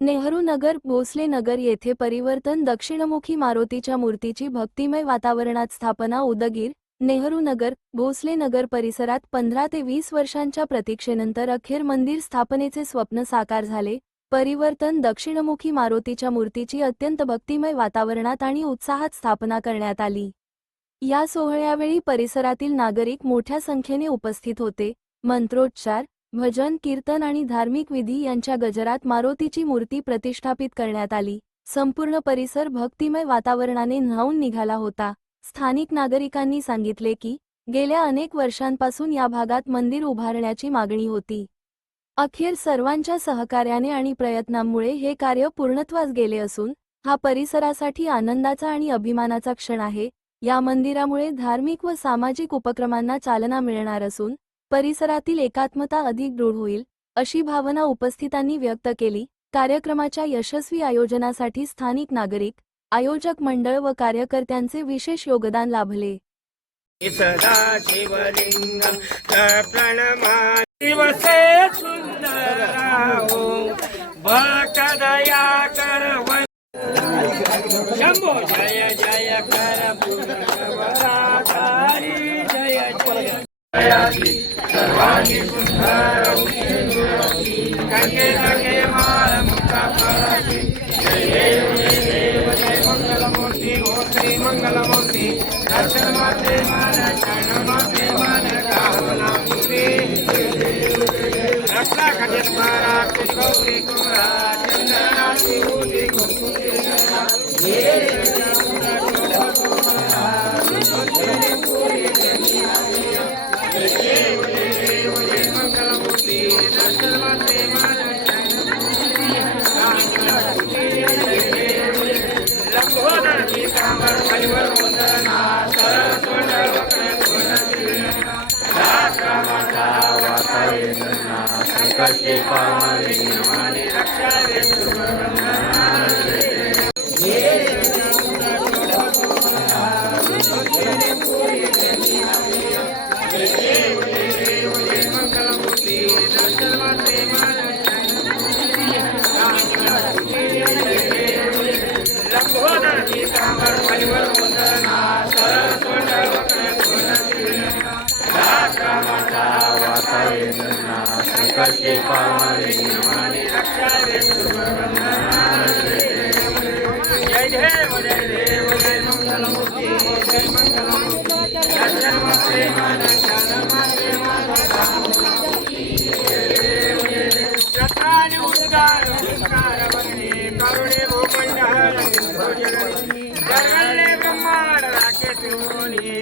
नेहरू नगर, भोसले नगर येथे परिवर्तन दक्षिणमुखी मारुतीच्या मूर्तीची भक्तिमय वातावरणात स्थापना. उदगीर, नेहरू नगर, भोसले नगर परिसरात 15 ते 20 वर्षांच्या प्रतीक्षेनंतर अखेर मंदिर स्थापनेचे स्वप्न साकार झाले. परिवर्तन दक्षिणमुखी मारुतीच्या मूर्तीची अत्यंत भक्तिमय वातावरणात आणि उत्साहात स्थापना करण्यात आली. या सोहळ्यावेळी परिसरातील नागरिक मोठ्या संख्येने उपस्थित होते. मंत्रोच्चार, भजन, कीर्तन आणि धार्मिक विधी यांच्या गजरात मारुतीची मूर्ती प्रतिष्ठापित करण्यात आली. संपूर्ण परिसर भक्तिमय वातावरणाने न्हाऊन निघाला होता. स्थानिक नागरिकांनी सांगितले की गेल्या अनेक वर्षांपासून या भागात मंदिर उभारण्याची मागणी होती. अखेर सर्वांच्या सहकार्याने आणि प्रयत्नांमुळे हे कार्य पूर्णत्वास गेले असून हा परिसरासाठी आनंदाचा आणि अभिमानाचा क्षण आहे. या मंदिरामुळे धार्मिक व सामाजिक उपक्रमांना चालना मिळणार असून परिसरातील एकात्मता अधिक दृढ होईल, अशी भावना उपस्थितांनी व्यक्त केली. कार्यक्रमाच्या यशस्वी आयोजनासाठी स्थानिक नागरिक, आयोजक मंडळ व कार्यकर्त्यांचे विशेष योगदान लाभले. सदा शिवलिंगम प्रणमा दिवसे सुंदराओ भक्त दया कर शंभो जय जय कर पुरवराधारी जय जय सर्वांगी सुंदर गंगे गंगे मार मुक्ता पाराची जय देव जय मंगलमूर्ती हो श्री मंगलमूर्ती दर्शन माते मान शरण माते मान कामना मूर्ती रक्षा खंडित मारा गौरी कुमारा चंदना विभूति मंगलमूर्ति दर्शन माते मान लंबोदर की कामर परिवर वंदना सरस्वती संकष्टी पावनी रक्षा रे मंगलमूर्ति दर्शन माते लंबोदर की कामर परिवर वंदना संकष्टी पावनी रक्षा रे जय देव जय मंगलमूर्ति जय मंगलमूर्ति दर्शन माते मान शरण माते मान रत्नानि उद्गार ओंकार वंदे करुणे भूमंडल जगन्ने ब्रह्मांड राखे त्रिभुवनी